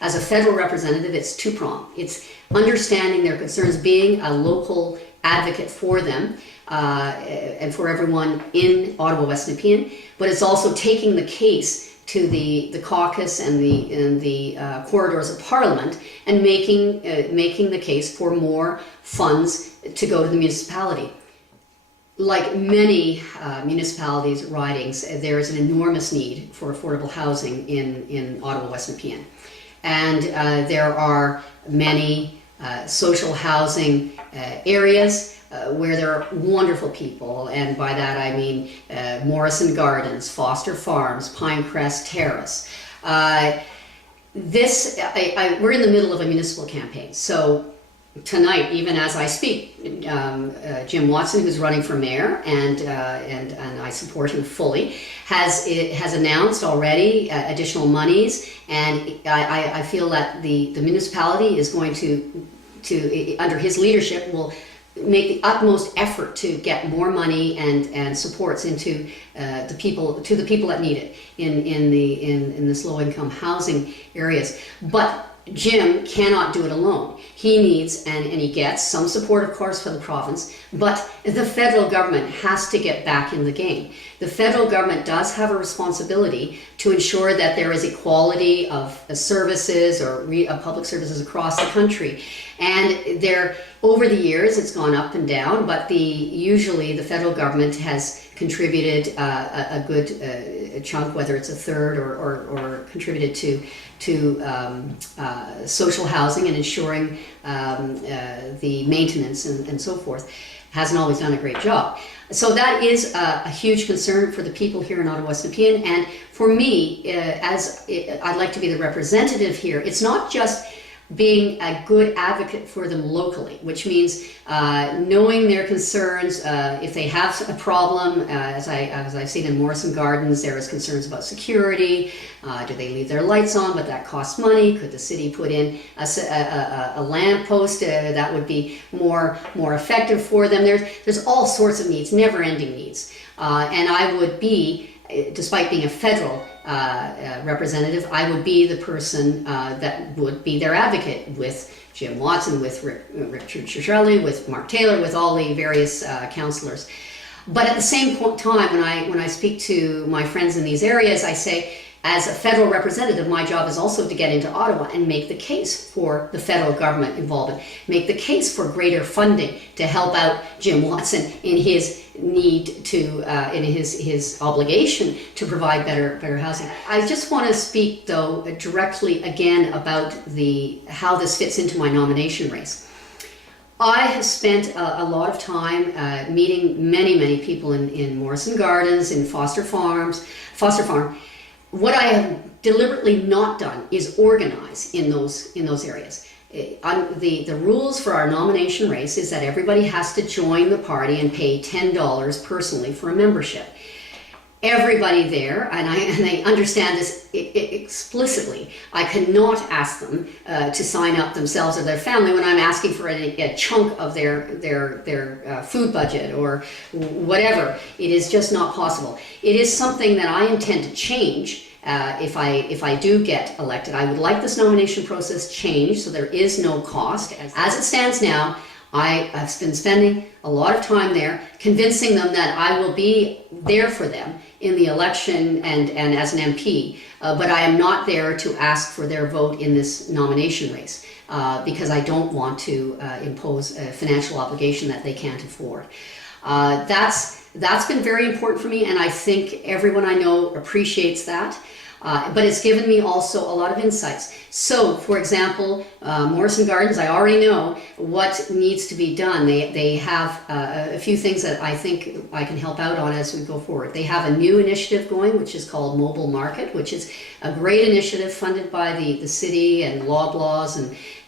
as a federal representative, it's two-pronged. It's understanding their concerns, being a local advocate for them, and for everyone in Ottawa West Nepean, but it's also taking the case to the caucus and the corridors of Parliament and making the case for more funds to go to the municipality. Like many municipalities' ridings, there is an enormous need for affordable housing in Ottawa West Nepean, and there are many social housing areas where there are wonderful people, and by that I mean Morrison Gardens, Foster Farms, Pinecrest Terrace. We're in the middle of a municipal campaign, so tonight, even as I speak, Jim Watson, who's running for mayor, and I support him fully, has announced already additional monies, and I feel that the municipality is going to under his leadership will make the utmost effort to get more money and supports into the people that need it in this low income housing areas. But Jim cannot do it alone. He needs, and he gets, some support, of course, from the province, but the federal government has to get back in the game. The federal government does have a responsibility to ensure that there is equality of services or public services across the country. And over the years, it's gone up and down, but usually the federal government has contributed a good chunk, whether it's a third or contributed to social housing and ensuring the maintenance and so forth. Hasn't always done a great job. So that is a huge concern for the people here in Ottawa West Nepean, and for me, as I'd like to be the representative here, it's not just being a good advocate for them locally, which means knowing their concerns. If they have a problem, as I've seen in Morrison Gardens, there is concerns about security. Do they leave their lights on, but that costs money? Could the city put in a lamp post that would be more effective for them? There's all sorts of needs, never-ending needs, and I would be, despite being a federal representative, I would be the person that would be their advocate with Jim Watson, with Richard Cicchelli, with Mark Taylor, with all the various councillors. But at the same time, when I speak to my friends in these areas, I say, as a federal representative, my job is also to get into Ottawa and make the case for the federal government involvement, make the case for greater funding to help out Jim Watson in his need to, in his obligation to provide better housing. I just want to speak, though, directly again about how this fits into my nomination race. I have spent a lot of time meeting many people in Morrison Gardens, in Foster Farm. What I have deliberately not done is organize in those areas. The rules for our nomination race is that everybody has to join the party and pay $10 personally for a membership. Everybody there, and I understand this explicitly, I cannot ask them to sign up themselves or their family when I'm asking for a chunk of their food budget or whatever. It is just not possible. It is something that I intend to change. If I do get elected, I would like this nomination process changed so there is no cost. As it stands now, I have been spending a lot of time there convincing them that I will be there for them in the election and as an MP, but I am not there to ask for their vote in this nomination race because I don't want to impose a financial obligation that they can't afford. That's been very important for me, and I think everyone I know appreciates that. But it's given me also a lot of insights. So, for example, Morrison Gardens, I already know what needs to be done. They have a few things that I think I can help out on as we go forward. They have a new initiative going, which is called Mobile Market, which is a great initiative funded by the city and Loblaws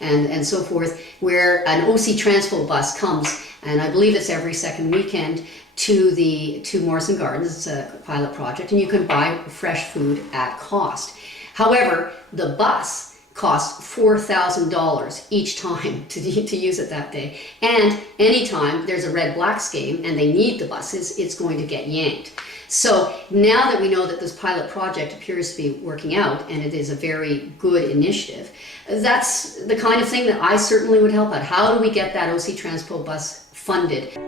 and so forth, where an OC Transpo bus comes, and I believe it's every second weekend, to Morrison Gardens. It's a pilot project, and you can buy fresh food at cost. However, the bus costs $4,000 each time to use it that day. And anytime there's a red-black scheme and they need the buses, it's going to get yanked. So now that we know that this pilot project appears to be working out, and it is a very good initiative, that's the kind of thing that I certainly would help out. How do we get that OC Transpo bus funded?